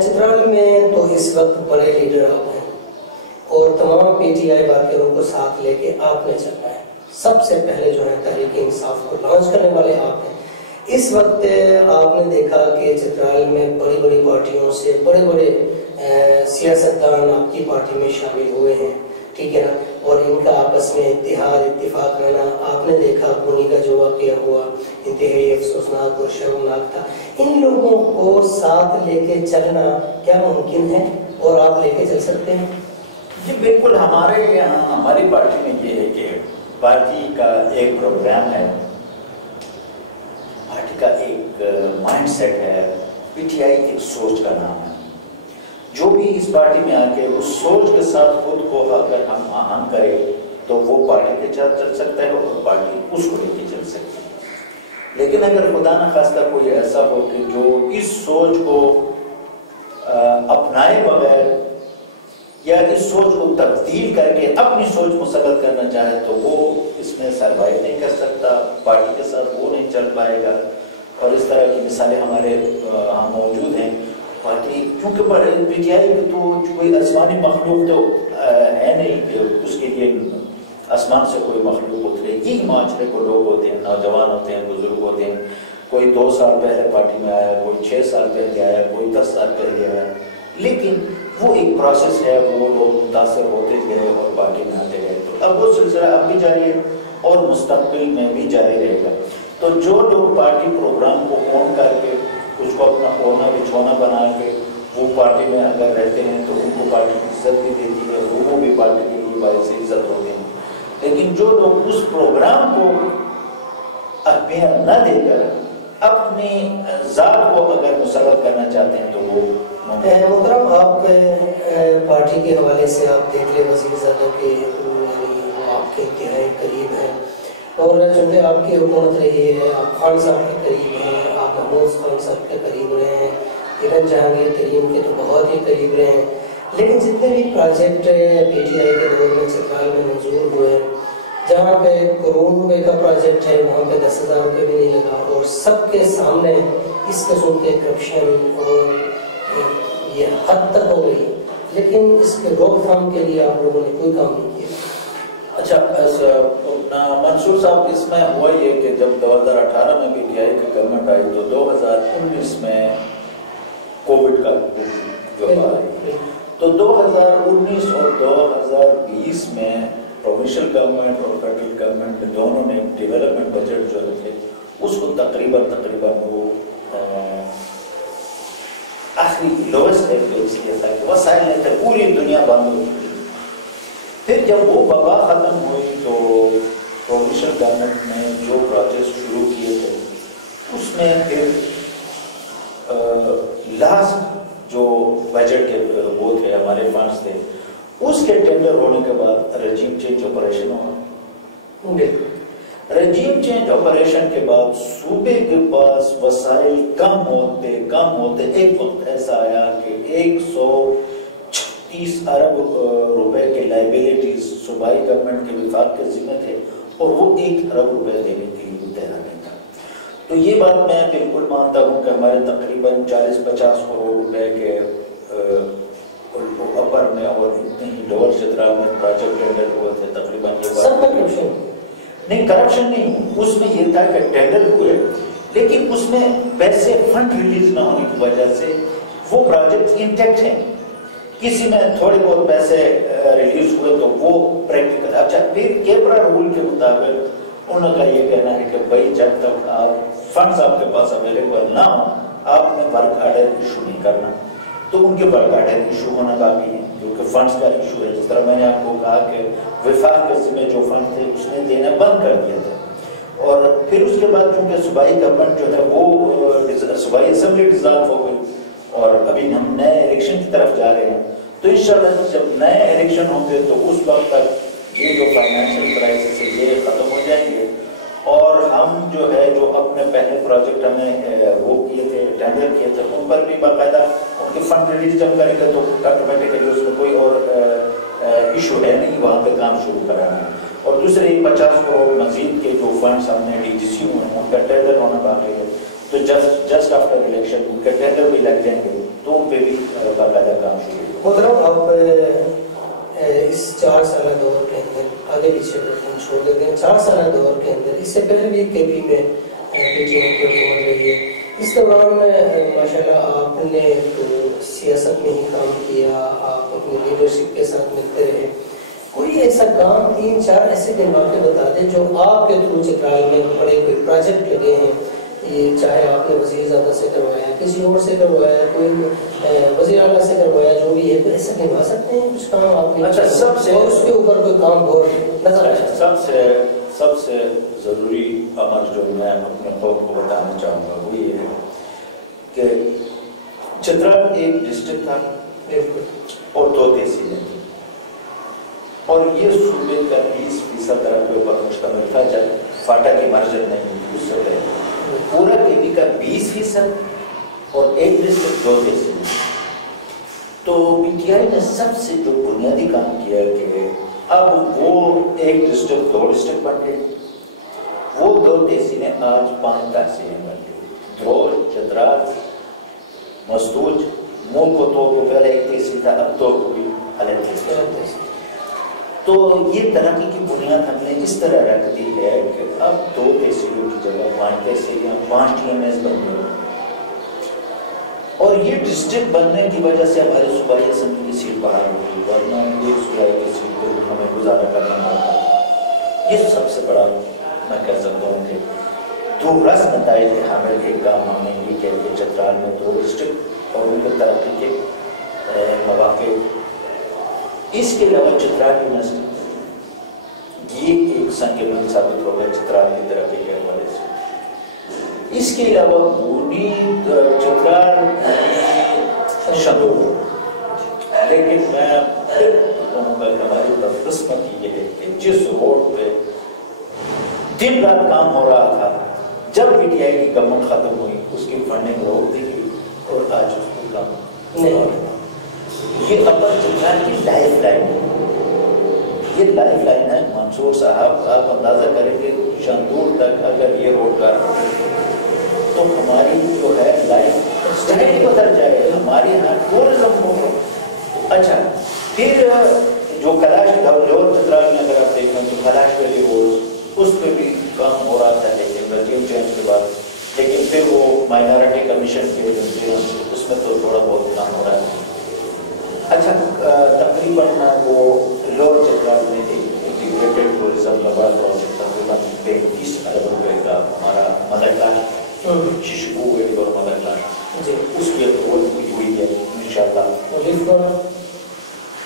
چترال میں تو اس وقت بڑے لیڈر آپ ہیں اور تمام پی ٹی آئی باقیوں کو ساتھ لے کے آپ نے چلنا ہے. سب سے پہلے جو ہے تحریک انصاف کو لانچ کرنے والے آپ ہیں. اس وقت آپ نے دیکھا کہ چترال میں بڑی بڑی پارٹیوں سے بڑے بڑے سیاستدان آپ کی پارٹی میں شامل ہوئے ہیں، ٹھیک ہے نا، اور ان کا آپس میں اتحاد اتفاق کرنا آپ نے دیکھا. پونی کا جو واقعہ ہوا انتہائی افسوسناک اور شرمناک تھا. ان لوگوں کو ساتھ لے کے چلنا کیا ممکن ہے اور آپ لے کے چل سکتے ہیں؟ جی بالکل. ہمارے یہاں ہماری پارٹی میں یہ ہے کہ پارٹی کا ایک پروگرام ہے، پارٹی کا ایک مائنڈ سیٹ ہے. پی ٹی آئی ایک سوچ کا نام ہے. جو بھی اس پارٹی میں آ کے اس سوچ کے ساتھ خود کو اگر ہم آہنگ کرے تو وہ پارٹی کے ساتھ چل سکتا ہے اور پارٹی اس کو لے کے چل سکتی ہے. لیکن اگر خدا نخواستہ کوئی ایسا ہو کہ جو اس سوچ کو اپنائے بغیر یا اس سوچ کو تبدیل کر کے اپنی سوچ مسلط کرنا چاہے تو وہ اس میں سروائیو نہیں کر سکتا، پارٹی کے ساتھ وہ نہیں چل پائے گا. اور اس طرح کی مثالیں ہمارے ہاں موجود ہیں. پارٹی کیونکہ پی ٹی آئی تو کوئی آسمانی مخلوق تو ہے نہیں کہ اس کے لیے آسمان سے کوئی مخلوق اترے. یہی معاشرے کو لوگ ہوتے ہیں، نوجوان ہوتے ہیں، بزرگ ہوتے ہیں. کوئی 2 سال پہلے پارٹی میں آیا، کوئی 6 سال پہلے آیا، کوئی 10 سال پہلے آیا. لیکن وہ ایک پروسیس ہے، وہ لوگ متاثر ہوتے گئے اور پارٹی میں آتے گئے. تو اب وہ سلسلہ اب بھی جاری ہے اور مستقبل میں بھی جاری رہے گا. تو جو لوگ پارٹی پروگرام کو اون کر کے اس کو اپنا اونا بچھونا بنا کے وہ پارٹی میں اگر رہتے ہیں تو ان کو پارٹی کی عزت بھی دیتی ہے، وہ بھی پارٹی کے لیے باعث عزت ہوتے ہیں. لیکن جو لوگ اس پروگرام کو اہمیت نہ دے کر اپنی ذات کو اگر مسلط کرنا چاہتے ہیں تو وہ محترم آپ پارٹی کے حوالے سے آپ دیکھ لیں وزیر زادہ کے وہ آپ کے انتہائی قریب ہیں اور چونکہ آپ کی حکومت رہی ہے آپ خان صاحب کے قریب ہیں آپ محمود خان صاحب کے قریب رہے ہیں ایون جہانگیر ترین کے تو بہت ہی قریب رہے ہیں لیکن جتنے بھی پروجیکٹ پی ٹی آئی کے دور میں چترال میں منظور ہوئے جہاں پہ کروڑ روپے کا پروجیکٹ ہے وہاں پہ 10,000 روپے بھی نہیں لگا اور سب کے سامنے اس قسم کے کرپشن اور یہ حد تک ہو گئی لیکن اس کے روک تھام کے لیے آپ لوگوں نے کوئی کام نہیں کیا. اچھا منصور صاحب اس میں ہوا یہ کہ جب 2018 میں پی ٹی آئی کی گورنمنٹ آئی تو 2019 میں کووڈ کا جو آئی تو 2019 اور 2020 میں پروونشل گورنمنٹ اور فیڈرل گورنمنٹ دونوں نے ڈیولپمنٹ بجٹ جو تھے اس کو تقریباً وہ آخری لوئسٹ لیول پہ اس لیے تھا کہ وسائل نہیں تھے پوری دنیا بند ہو چکی. پھر جب وہ وبا ختم ہوئی تو پروونشل گورنمنٹ نے جو پروجیکٹ شروع کیے تھے اس میں پھر لاسٹ جو بجٹ کے وہ تھے ہمارے فنڈس تھے اس کے ٹینڈر ہونے کے بعد رجیم چینج آپریشن ہوا. رجیم چینج آپریشن کے بعد صوبے کے پاس وسائل کم ہوتے ایک وقت ایسا آیا کہ 136 ارب روپے کے لائبلٹیز صوبائی گورنمنٹ کے وفاق کے ذمہ تھے اور وہ 1 ارب روپے دینے کے لیے تیار نہیں تھا. تو یہ بات میں بالکل مانتا ہوں کہ ہمارے تقریباً 40-50 کروڑ روپے کے اپر میں اور اتنے ہی لوور چترال میں پروجیکٹ ٹینڈر ہوئے تھے تقریباً یہ بات نہیں کرپشن نہیں اس میں یہ تھا کہ ٹینڈر ہوئے لیکن اس میں پیسے فنڈ ریلیز نہ ہونے کی وجہ سے وہ پروجیکٹ انٹیکٹ ہیں. کسی میں تھوڑے بہت پیسے ریلیز ہوئے تو وہ پریکٹیکل. اچھا پھر کیپرا رول کے مطابق ان کا یہ کہنا ہے کہ بھائی جب تک آپ فنڈز آپ کے پاس اویلیبل نہ ہو آپ نے ورک آرڈر ایشو نہیں کرنا. تو ان کے ورک آرڈر ایشو ہونا باقی ہے کیونکہ فنڈز کا ایشو ہے. جس طرح میں نے آپ کو کہا کہ وفاق کے ذمہ جو فنڈ تھے اس نے دینا بند کر دیا تھا اور پھر اس کے بعد چونکہ صوبائی گورنمنٹ جو ہے وہ صوبائی اسمبلی ڈیزالو ہو گئی اور ابھی ہم نئے الیکشن کی طرف جا رہے ہیں. تو انشاءاللہ جب نئے الیکشن ہوں گے تو اس وقت تک یہ جو فائنینشیل کرائسس ہے یہ ختم ہو جائیں گے اور ہم جو ہے جو اپنے پہلے پروجیکٹ ہمیں وہ کیے تھے ٹینڈر کیے تھے ان پر بھی باقاعدہ ان کے فنڈ ریلیز جب کریں گے تو آٹومیٹکلی اس میں کوئی اور ایشو ہے نہیں وہاں پہ کام شروع کرانا ہے. اور دوسرے 50 کروڑ مزید کے جو فنڈس ہم نے ڈی جی سی ہوئے ہیں ان کا ٹینڈر ہونا باقی ہے تو جسٹ آفٹر الیکشن ان کے ٹینڈر بھی لگ جائیں گے تو ان پہ بھی باقاعدہ کام شروع ہوگا. محترم آپ اس 4 سالہ دور کے اندر آگے پیچھے چھوڑ دیتے ہیں 4 سالہ دور کے اندر اس سے پہلے بھی کے پی میں پی ٹی آئی کی حکومت رہی ہے. اس دوران ماشاءاللہ آپ نے تو سیاست میں ہی کام کیا آپ اپنی لیڈرشپ کے ساتھ ملتے رہے. کوئی ایسا کام 3-4 ایسے دن واقع بتا دیں جو آپ کے تھرو چترال میں بڑے کوئی پروجیکٹ لگے ہیں یہ چاہے آپ نے وزیر زادہ سے کروایا کسی اور سے کروایا کوئی وزیر اعلیٰ سے کروایا جو بھی ہے تو ایسا نبھا سکتے ہیں کچھ کام آپ نے. اچھا سب سے اس کے اوپر کوئی کام اور نظر آیا سب سے ضروری عمل جو میں اپنے قوم کو بتانا چاہوں گا وہ یہ ہے کہ چترال ایک ڈسٹرکٹ تھا اور 2 تحصیلیں تھیں اور یہ صوبے کا 20% ترقی پر مشتمل تھا جب فاٹا کی مرجر نہیں ہوئی اس سے پہلے پورا کے پی کا 20% اور ایک ڈسٹرکٹ 2 تحصیلیں. تو پی ٹی آئی نے سب سے جو بنیادی کام کیا کہ اب وہ ایک ڈسٹرکٹ 2 ڈسٹرکٹ بن گئے وہ 2 تحصیلیں آج 5 تحصیلیں بن گئی. دھرور چترال مستوج مون کو تو پہلے ایک تحصیل تھا اب تو بھی الگ تحصیل. تو یہ ترقی کی بنیاد ہم نے اس طرح رکھ دی ہے کہ اب 2 تحصیلوں کی جگہ 5 تحصیلیاں 5 ٹی ایم ایس بن گئے اور یہ ڈسٹرکٹ بننے کی وجہ سے ہماری صوبائی اسمبلی کی سیٹ باہر ہو گئی ورنہ ایک صوبائی کی سیٹ پہ ہمیں گزارا کرنا پڑتا. یہ سب سے بڑا میں کہہ سکتا ہوں کہ 2 رس نتائج حامل ایک کام ہم نے یہ کہہ کہ چترال میں 2 ڈسٹرکٹ اور ان کے ترقی کے مواقع. اس کے علاوہ چترال یونیورسٹی یہ ایک سنگ بند ثابت ہوگا چترال کی ترقی کے حوالے سے۔ اس کے علاوہ بونی چترال شدور، لیکن میں پھر کہوں گا کہ ہماری بدقسمتی یہ ہے کہ جس روڈ پہ دن رات کام ہو رہا تھا، جب پی ٹی آئی کی گورنمنٹ ختم ہوئی اس کی فنڈنگ روک دی گئی اور آج اس کو کام نہیں ہو رہا۔ یہ اپر چترال کی لائف لائن ہے، یہ لائف لائن ہے منصور صاحب۔ آپ اندازہ کریں کہ شندور تک اگر یہ روڈ کار تو ہماری جو ہے لائف اسٹائل بدل جائے، ہمارے یہاں ٹورزم ہو۔ اچھا، پھر جو کلاش لور چترال میں اگر آپ دیکھیں تو کلاش ویلی روڈ اس پہ بھی کام ہو رہا تھا، لیکن رجیم چینج کے بعد، لیکن پھر وہ مائنارٹی کمیشن کے اس میں تو تھوڑا بہت کام ہو رہا ہے۔ اچھا، تقریباً وہ لور چترال میں انٹیگریٹڈ ٹورزم کا بڑا پروجیکٹ تقریباً 35 ارب روپے کا ہمارا مدر پلان ششبو ویڈ اور مدر پلان، اس کی اپروول ہوئی ہے انشاءاللہ۔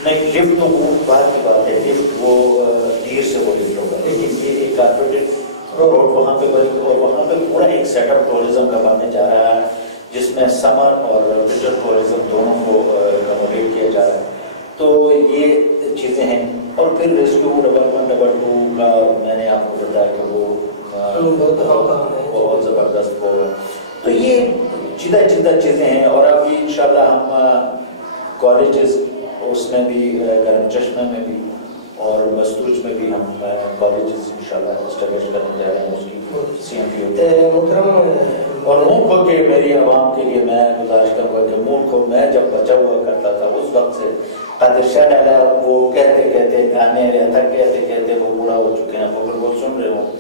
نہیں، لفٹ تو وہ بعد کی بات ہے، لفٹ وہ دیر سے وہ لفٹ ہوگا، لیکن یہ ایک کارپوریٹڈ روڈ وہاں پہ بنے اور وہاں پہ پورا ایک سیٹ اپ ٹورزم کا بننے جا رہا ہے، جس میں سمر اور ونٹر ٹورزم دونوں کو اکوموڈیٹ کیا جا رہا ہے۔ تو یہ چیزیں ہیں، اور پھر ریسکیو ڈبل 1 ڈبل 2 کا میں نے آپ کو بتایا کہ وہ بہت زبردست وہ ہے۔ تو یہ جدہ جدہ چیزیں ہیں، اور ابھی انشاءاللہ ہم کالجز اس میں بھی، کرم چشمہ میں بھی اور بستوج میں بھی ہم کالجز انشاءاللہ اسٹیبلش کرنے جا رہے ہیں، اس کی سی ایم پی محترم۔ اور ملک کو کہ میری عوام کے لیے میں گزارش کروں گا کہ ملک کو میں جب بچا ہوا کرتا تھا اس وقت سے قادر شاہ ڈالا وہ کہتے گانے رہتا کہتے وہ بوڑھا ہو چکے ہیں، وہ بالکل سن رہے ہوں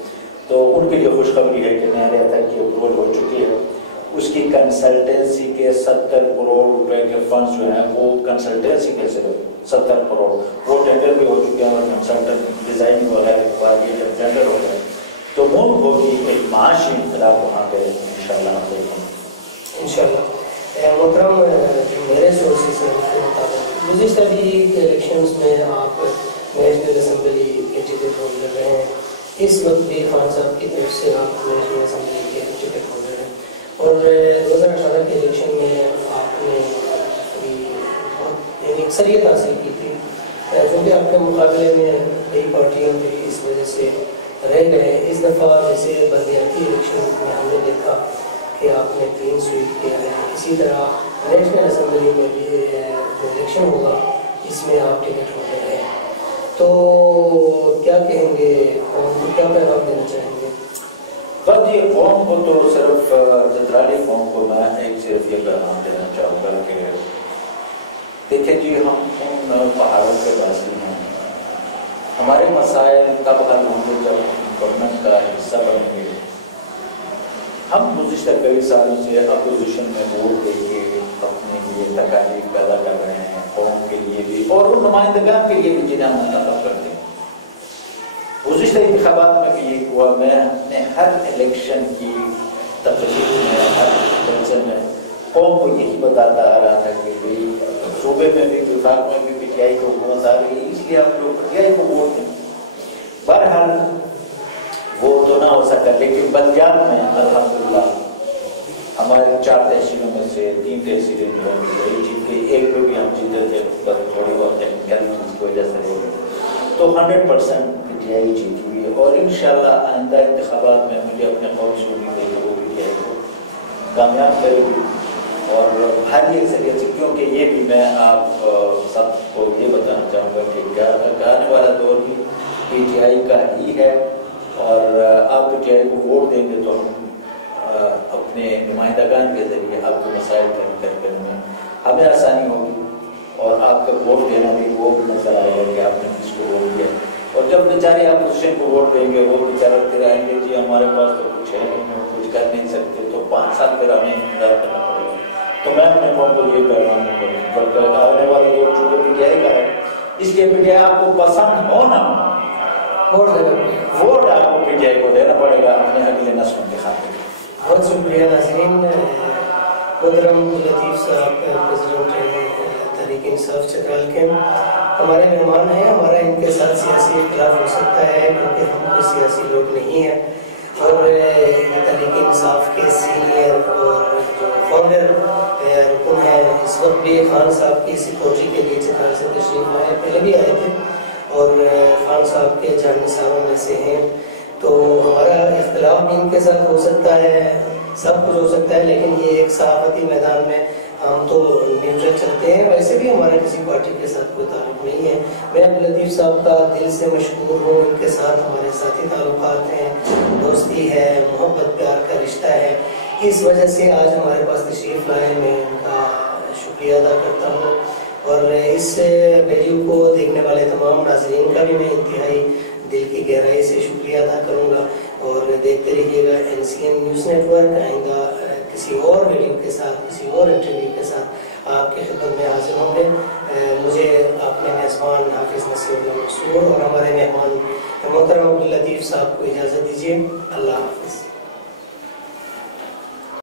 تو ان کے لیے خوشخبری ہے کہ نیا رہتا کی اپروول ہو چکی ہے۔ اس کی کنسلٹنسی کے 70 کروڑ روپے کے فنڈز جو ہیں وہ کنسلٹنسی کے صرف 70 کروڑ وہ ٹینڈر بھی ہو چکے ہیں، اور کنسلٹنٹ ڈیزائننگ وغیرہ کے بعد یہ جب ٹینڈر ہو گئے تو ملک کو بھی ایک معاشی انقلاب وہاں پہ انشاءاللہ ہم دیکھیں گے انشاءاللہ۔ محترم، میرے سورسز سے مطابق گزشتہ بھی الیکشنز میں آپ نیشنل اسمبلی کے ٹکٹ ہولڈر رہے ہیں، اس وقت بھی خان صاحب کی طرف سے آپ نیشنل اسمبلی کے ٹکٹ ہولڈر ہیں، اور 2018 کے الیکشن میں آپ نے یعنی اکثریت حاصل کی تھی، کیونکہ آپ کے مقابلے میں کئی پارٹیاں بھی اس وجہ سے رہ گئے۔ اس دفعہ جیسے بلدیاتی الیکشن میں ہم نے دیکھا کہ آپ نے کلین سویپ کیا ہے، اسی طرح نیشنل اسمبلی میں بھی جو الیکشن ہوگا اس میں آپ ٹکٹ ہولڈر ہیں، تو کیا کہیں گے، کیا پیغام دینا چاہیں گے؟ بس یہ قوم کو تو صرف چترالی قوم کو میں ایک صرف یہ پیغام دینا چاہوں گا کہ دیکھیں جی، ہم ان پہاڑوں کے باسی ہیں، ہمارے مسائل کب حل ہوں گے جب گورنمنٹ کا حصہ بنیں گے۔ ہم گزشتہ کئی سالوں سے اپوزیشن میں ووٹ دے کے اپنے لیے تکالیف پیدا کر رہے ہیں، قوم کے لیے بھی اور ان نمائندگان کے لیے بھی جنہیں ہم منتخب کرتے ہیں۔ گزشتہ انتخابات میں بھی یہ ہوا، میں نے ہر الیکشن کی تقریب میں، ہر الیکشن میں قوم کو یہی بتاتا آ رہا تھا کہ بھائی صوبے میں بھی، وفاق میں بھی پی ٹی آئی کو حکومت آ رہی ہے، اس لیے ہم لوگ پی ٹی آئی کو ووٹ دیں۔ بہرحال وہ تو نہ ہو سکا، لیکن بلدیات میں الحمدللہ ہماری 4 تحصیلوں میں سے 3 تحصیلیں جو ہیں جیت گئی، ایک میں بھی ہم جیتے تھے، بس تھوڑی بہت ٹیکنیکل چیز کی وجہ سے رہ گئے، تو 100% پی ٹی آئی جیت ہوئی ہے، اور انشاءاللہ آئندہ انتخابات میں مجھے اپنے قوم سے امید ہے کہ وہ پی ٹی آئی کو کامیاب کرے گی، اور بھاری اکثریت سے، کیونکہ یہ بھی میں آپ سب کو یہ بتانا چاہوں گا کہ آنے والا دور بھی پی ٹی آئی کا ہی ہے، اور آپ پی ٹی آئی کو ووٹ دیں گے تو ہم اپنے نمائندگان کے ذریعے آپ کے مسائل کا حل کرنے میں ہمیں آسانی ہوگی، اور آپ کا ووٹ دینا بھی وہ بھی نظر آئے گا کہ آپ نے کس کو ووٹ دیا، اور جب بیچارے اپوزیشن کو ووٹ دیں گے وہ بیچارے پھر آئیں گے جی ہمارے پاس تو کچھ ہے نہیں، ہم کچھ کر نہیں سکتے، تو 5 سال پھر ہمیں انتظار کرنا پڑے گا۔ تو میں اپنے قوم کو یہ پیغام دوں، آنے والا دور چونکہ پی ٹی آئی کا ہے، اس لیے پی ٹی آئی آپ کو پسند ہو نہ ہو، ووٹ آپ کو پی ٹی آئی کو دینا پڑے گا اپنے اگلے نسلوں کے خاطر۔ بہت شکریہ ناظرین۔ محترم لطیف صاحب پریزیڈنٹ تحریک انصاف چترال کے ہمارے مہمان ہیں. ہمارا ان کے ساتھ سیاسی اختلاف ہو سکتا ہے کیونکہ ہم کوئی سیاسی لوگ نہیں ہیں, اور یہ تحریک انصاف کے سینئر اور جو فاؤنڈر رکن ہے اس وقت بھی خان صاحب کی سیکورٹی کے لیے چترال سے تشریف لائے, پہلے بھی آئے تھے اور خان صاحب کے جانشینوں میں سے ہیں. تو ہمارا اختلاف بھی ان کے ساتھ ہو سکتا ہے, سب کچھ ہو سکتا ہے, لیکن یہ ایک صحافتی میدان میں ہم تو نیوٹرل چلتے ہیں. ویسے بھی ہمارا کسی پارٹی کے ساتھ کوئی تعلق نہیں ہے. میں عبداللطیف صاحب کا دل سے مشکور ہوں, ان کے ساتھ ہمارے ساتھی تعلقات ہیں, دوستی ہے, محبت پیار کا رشتہ ہے. اس وجہ سے آج ہمارے پاس تشریف لائے, میں ان کا شکریہ ادا کرتا ہوں. اور اس ویڈیو کو دیکھنے والے تمام ناظرین کا بھی میں انتہائی دل کی گہرائی سے شکریہ ادا کروں گا. اور دیکھتے رہیے گا NCN نیوز نیٹ ورک. آئندہ کسی اور ویڈیو کے ساتھ, کسی اور انٹرویو کے ساتھ آپ کی خدمت میں حاضر ہوں گے. مجھے اپنے میزبان حافظ نصیر اللہ منصور اور ہمارے مہمان محترم عبداللطیف صاحب کو اجازت دیجیے. اللہ حافظ.